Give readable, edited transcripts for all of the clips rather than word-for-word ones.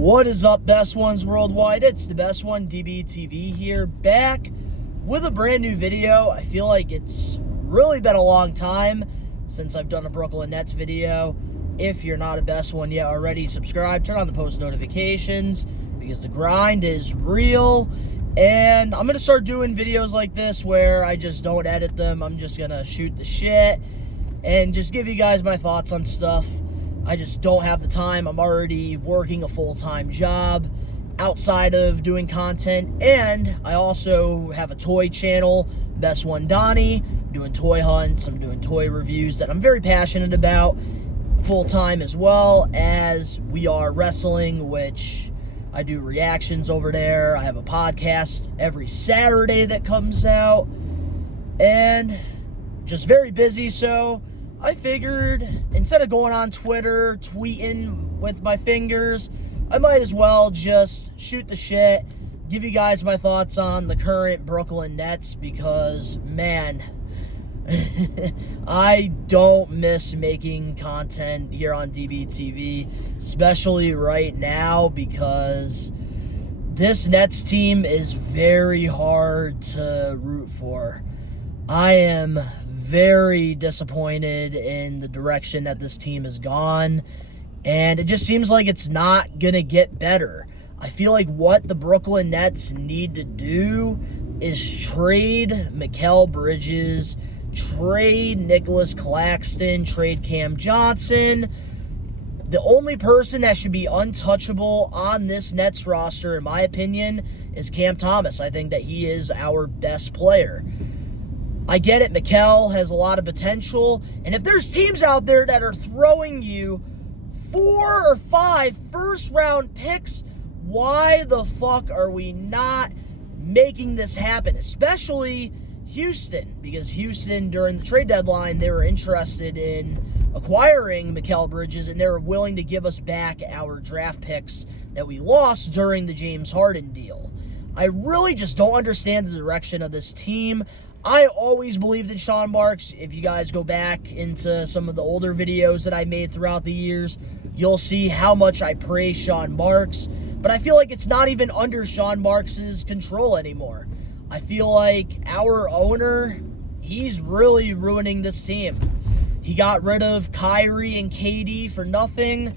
What is up, Best Ones Worldwide? It's the Best One, DBTV here, back with a brand new video. I feel like it's really been a long time since I've done a Brooklyn Nets video. If you're not a Best One yet already, subscribe, turn on the post notifications, because the grind is real. And I'm going to start doing videos like this where I just don't edit them. I'm just going to shoot the shit and just give you guys my thoughts on stuff. I just don't have the time. I'm already working a full-time job outside of doing content. And I also have a toy channel, Best One Donnie, doing toy hunts. I'm doing toy reviews that I'm very passionate about full-time, as well as We Are Wrestling, which I do reactions over there. I have a podcast every Saturday that comes out. And just very busy, so I figured instead of going on Twitter, tweeting with my fingers, I might as well just shoot the shit, give you guys my thoughts on the current Brooklyn Nets, because, man, I don't miss making content here on DBTV, especially right now, because this Nets team is very hard to root for. I am very disappointed in the direction that this team has gone, and it just seems like it's not gonna get better. I feel like what the Brooklyn Nets need to do is trade Mikal Bridges, trade Nicholas Claxton, trade Cam Johnson. The only person that should be untouchable on this Nets roster, in my opinion, is Cam Thomas. I think that he is our best player. I get it, Mikal has a lot of potential, and if there's teams out there that are throwing you 4 or 5 first-round picks, why the fuck are we not making this happen? Especially Houston, because Houston, during the trade deadline, they were interested in acquiring Mikal Bridges, and they were willing to give us back our draft picks that we lost during the James Harden deal. I really just don't understand the direction of this team. I always believed in Sean Marks. If you guys go back into some of the older videos that I made throughout the years, you'll see how much I praise Sean Marks. But I feel like it's not even under Sean Marks' control anymore. I feel like our owner, he's really ruining this team. He got rid of Kyrie and KD for nothing.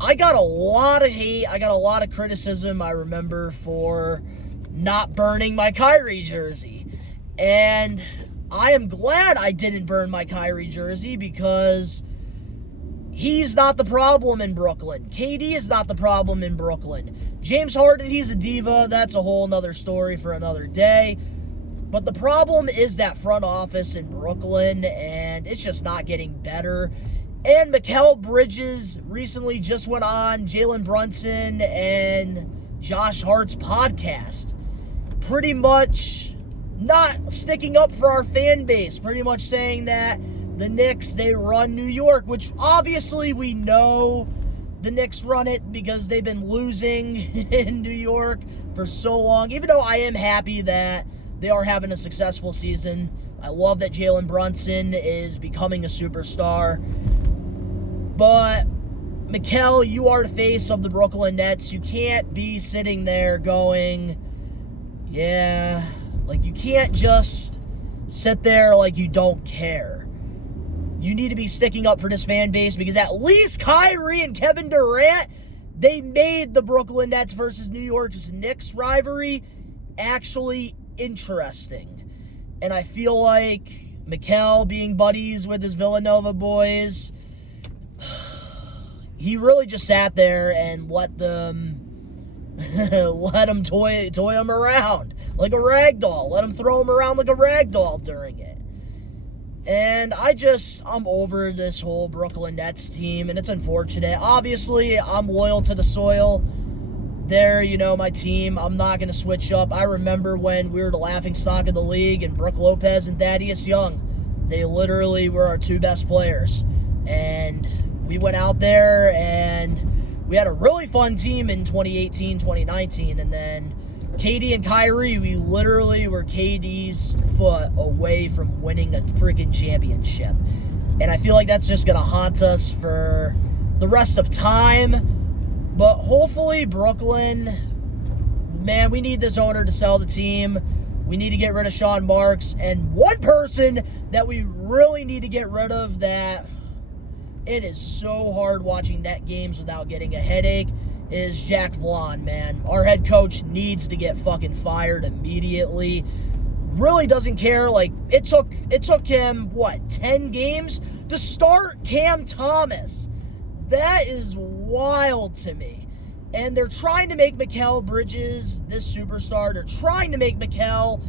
I got a lot of hate. I got a lot of criticism, I remember, for not burning my Kyrie jersey. And I am glad I didn't burn my Kyrie jersey, because he's not the problem in Brooklyn. KD is not the problem in Brooklyn. James Harden, he's a diva. That's a whole nother story for another day. But the problem is that front office in Brooklyn, and it's just not getting better. And Mikal Bridges recently just went on Jalen Brunson and Josh Hart's podcast, pretty much not sticking up for our fan base, pretty much saying that the Knicks, they run New York, which obviously we know the Knicks run it because they've been losing in New York for so long, even though I am happy that they are having a successful season. I love that Jalen Brunson is becoming a superstar. But, Mikal, you are the face of the Brooklyn Nets. You can't be sitting there going, yeah, like, you can't just sit there like you don't care. You need to be sticking up for this fan base, because at least Kyrie and Kevin Durant, they made the Brooklyn Nets versus New York's Knicks rivalry actually interesting. And I feel like Mikal being buddies with his Villanova boys, he really just sat there and let them toy him around like a rag doll. Let him throw him around like a rag doll during it. And I'm over this whole Brooklyn Nets team, and it's unfortunate. Obviously, I'm loyal to the soil. They're, my team. I'm not going to switch up. I remember when we were the laughingstock of the league, and Brook Lopez and Thaddeus Young, they literally were our 2 best players. And we went out there, and we had a really fun team in 2018, 2019, and then KD and Kyrie, we literally were KD's foot away from winning a freaking championship. And I feel like that's just going to haunt us for the rest of time. But hopefully Brooklyn, man, we need this owner to sell the team. We need to get rid of Sean Marks. And one person that we really need to get rid of, that it is so hard watching net games without getting a headache, is Jack Vaughn, man. Our head coach needs to get fucking fired immediately. Really doesn't care. Like, it took him, 10 games to start Cam Thomas. That is wild to me. And they're trying to make Mikal Bridges this superstar. They're trying to make Mikal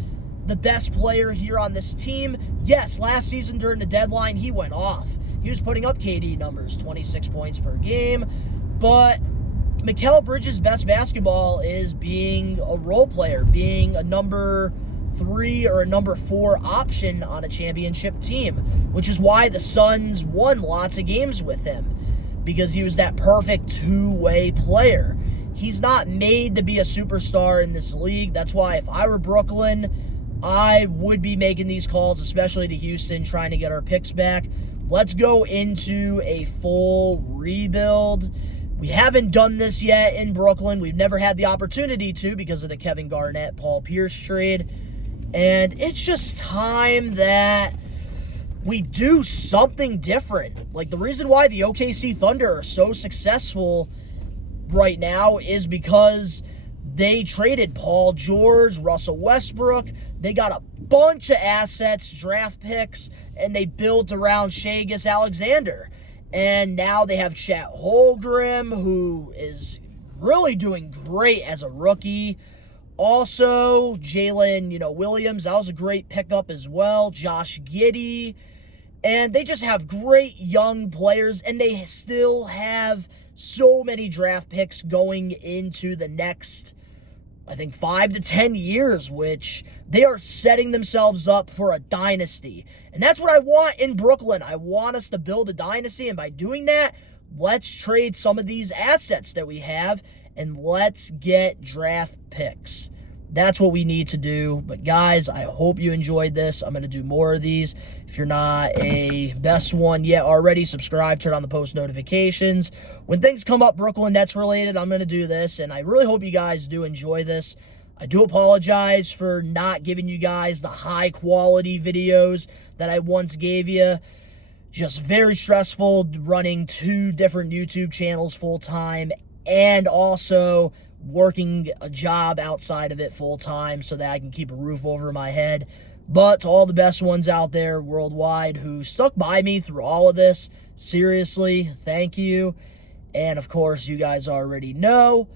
the best player here on this team. Yes, last season during the deadline, he went off. He was putting up KD numbers, 26 points per game. But Mikal Bridges' best basketball is being a role player, being a number 3 or a number 4 option on a championship team, which is why the Suns won lots of games with him, because he was that perfect two-way player. He's not made to be a superstar in this league. That's why if I were Brooklyn, I would be making these calls, especially to Houston, trying to get our picks back. Let's go into a full rebuild. We haven't done this yet in Brooklyn. We've never had the opportunity to because of the Kevin Garnett, Paul Pierce trade. And it's just time that we do something different. Like, the reason why the OKC Thunder are so successful right now is because they traded Paul George, Russell Westbrook. They got a bunch of assets, draft picks, and they built around Shai Gilgeous-Alexander. And now they have Chet Holmgren, who is really doing great as a rookie. Also, Jalen, Williams, that was a great pickup as well. Josh Giddey. And they just have great young players, and they still have so many draft picks going into the next, I think, 5 to 10 years, which they are setting themselves up for a dynasty. And that's what I want in Brooklyn. I want us to build a dynasty, and by doing that, let's trade some of these assets that we have, and let's get draft picks. That's what we need to do. But guys, I hope you enjoyed this. I'm going to do more of these. If you're not a best one yet already, subscribe, turn on the post notifications. When things come up Brooklyn Nets related, I'm going to do this, and I really hope you guys do enjoy this. I do apologize for not giving you guys the high quality videos that I once gave you. Just very stressful running 2 different YouTube channels full time, and also working a job outside of it full time so that I can keep a roof over my head. But to all the best ones out there worldwide who stuck by me through all of this, seriously, thank you. And of course, you guys already know,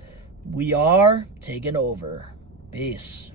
we are taking over. Peace.